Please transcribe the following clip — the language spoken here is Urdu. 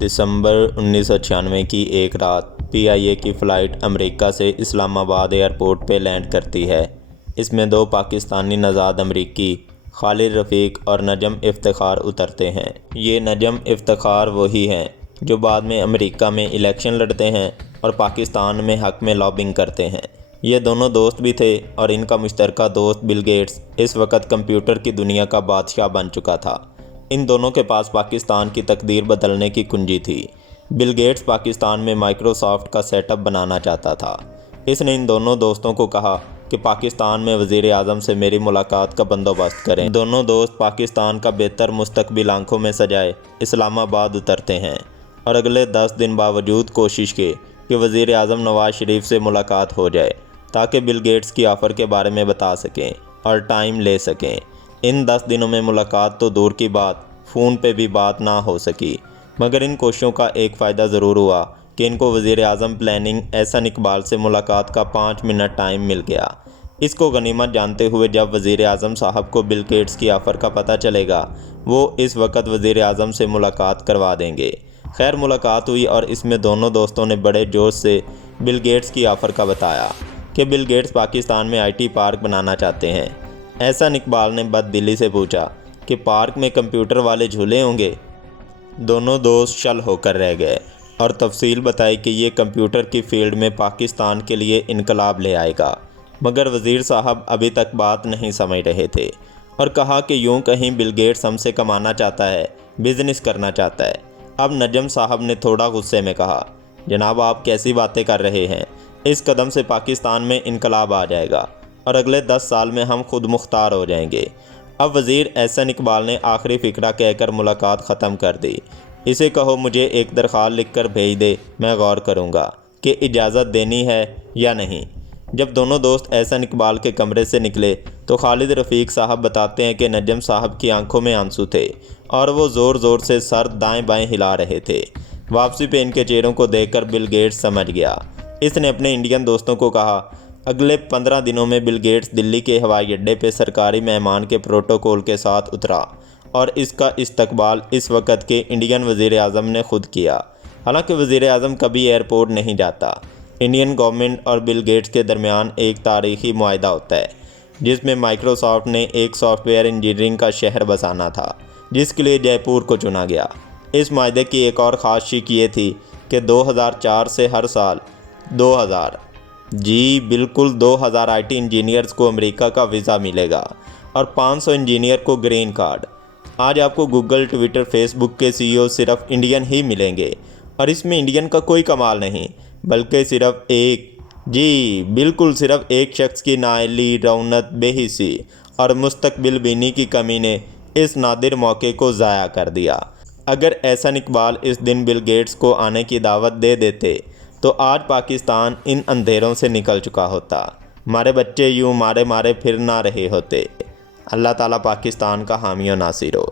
دسمبر 1996 کی ایک رات PIA کی فلائٹ امریکہ سے اسلام آباد ایئرپورٹ پہ لینڈ کرتی ہے۔ اس میں 2 پاکستانی نژاد امریکی خالد رفیق اور نجم افتخار اترتے ہیں۔ یہ نجم افتخار وہی ہیں جو بعد میں امریکہ میں الیکشن لڑتے ہیں اور پاکستان میں حق میں لابنگ کرتے ہیں۔ یہ دونوں دوست بھی تھے اور ان کا مشترکہ دوست بل گیٹس اس وقت کمپیوٹر کی دنیا کا بادشاہ بن چکا تھا۔ ان دونوں کے پاس پاکستان کی تقدیر بدلنے کی کنجی تھی۔ بل گیٹس پاکستان میں مائیکروسافٹ کا سیٹ اپ بنانا چاہتا تھا۔ اس نے ان دونوں دوستوں کو کہا کہ پاکستان میں وزیر اعظم سے میری ملاقات کا بندوبست کریں۔ دونوں دوست پاکستان کا بہتر مستقبل آنکھوں میں سجائے اسلام آباد اترتے ہیں اور اگلے 10 دن باوجود کوشش کے کہ وزیر اعظم نواز شریف سے ملاقات ہو جائے تاکہ بل گیٹس کی آفر کے بارے میں بتا سکیں اور ٹائم لے سکیں۔ ان 10 دنوں میں ملاقات تو دور کی بات، فون پہ بھی بات نہ ہو سکی، مگر ان کوششوں کا ایک فائدہ ضرور ہوا کہ ان کو وزیر اعظم پلاننگ احسن اقبال سے ملاقات کا 5 منٹ ٹائم مل گیا۔ اس کو غنیمت جانتے ہوئے جب وزیر اعظم صاحب کو بل گیٹس کی آفر کا پتہ چلے گا، وہ اس وقت وزیر اعظم سے ملاقات کروا دیں گے۔ خیر ملاقات ہوئی اور اس میں دونوں دوستوں نے بڑے جوش سے بل گیٹس کی آفر کا بتایا کہ بل گیٹس پاکستان میں IT پارک بنانا چاہتے ہیں۔ احسن اقبال نے بد دلی سے پوچھا کہ پارک میں کمپیوٹر والے جھولے ہوں گے؟ دونوں دوست شل ہو کر رہ گئے اور تفصیل بتائی کہ یہ کمپیوٹر کی فیلڈ میں پاکستان کے لیے انقلاب لے آئے گا، مگر وزیر صاحب ابھی تک بات نہیں سمجھ رہے تھے اور کہا کہ یوں کہیں بل گیٹس ہم سے کمانا چاہتا ہے، بزنس کرنا چاہتا ہے۔ اب نجم صاحب نے تھوڑا غصے میں کہا، جناب آپ کیسی باتیں کر رہے ہیں؟ اس قدم سے پاکستان میں انقلاب آ جائے گا اور اگلے 10 سال میں ہم خود مختار ہو جائیں گے۔ اب وزیر احسن اقبال نے آخری فقرہ کہہ کر ملاقات ختم کر دی۔ اسے کہو مجھے ایک درخواست لکھ کر بھیج دے، میں غور کروں گا کہ اجازت دینی ہے یا نہیں۔ جب دونوں دوست احسن اقبال کے کمرے سے نکلے تو خالد رفیق صاحب بتاتے ہیں کہ نجم صاحب کی آنکھوں میں آنسو تھے اور وہ زور زور سے سر دائیں بائیں ہلا رہے تھے۔ واپسی پہ ان کے چہروں کو دیکھ کر بل گیٹس سمجھ گیا۔ اس نے اپنے انڈین دوستوں کو کہا، اگلے 15 دنوں میں بل گیٹس دلی کے ہوائی اڈے پہ سرکاری مہمان کے پروٹوکول کے ساتھ اترا اور اس کا استقبال اس وقت کے انڈین وزیر اعظم نے خود کیا۔ حالانکہ وزیر اعظم کبھی ایئرپورٹ نہیں جاتا۔ انڈین گورنمنٹ اور بل گیٹس کے درمیان ایک تاریخی معاہدہ ہوتا ہے جس میں مائیکروسافٹ نے ایک سافٹ ویئر انجینئرنگ کا شہر بسانا تھا جس کے لیے جے پور کو چنا گیا۔ اس معاہدے کی ایک اور خاص شق یہ تھی کہ 2004 سے ہر سال 2000 IT انجینئرز کو امریکہ کا ویزا ملے گا اور 500 انجینئر کو گرین کارڈ۔ آج آپ کو گوگل، ٹویٹر، فیس بک کے CEO صرف انڈین ہی ملیں گے اور اس میں انڈین کا کوئی کمال نہیں، بلکہ صرف صرف ایک شخص کی نااہلی، رونت، بے حسی اور مستقبل بینی کی کمی نے اس نادر موقع کو ضائع کر دیا۔ اگر احسن اقبال اس دن بل گیٹس کو آنے کی دعوت دے دیتے تو آج پاکستان ان اندھیروں سے نکل چکا ہوتا، ہمارے بچے یوں مارے پھر نہ رہے ہوتے۔ اللہ تعالیٰ پاکستان کا حامی و ناصر ہو۔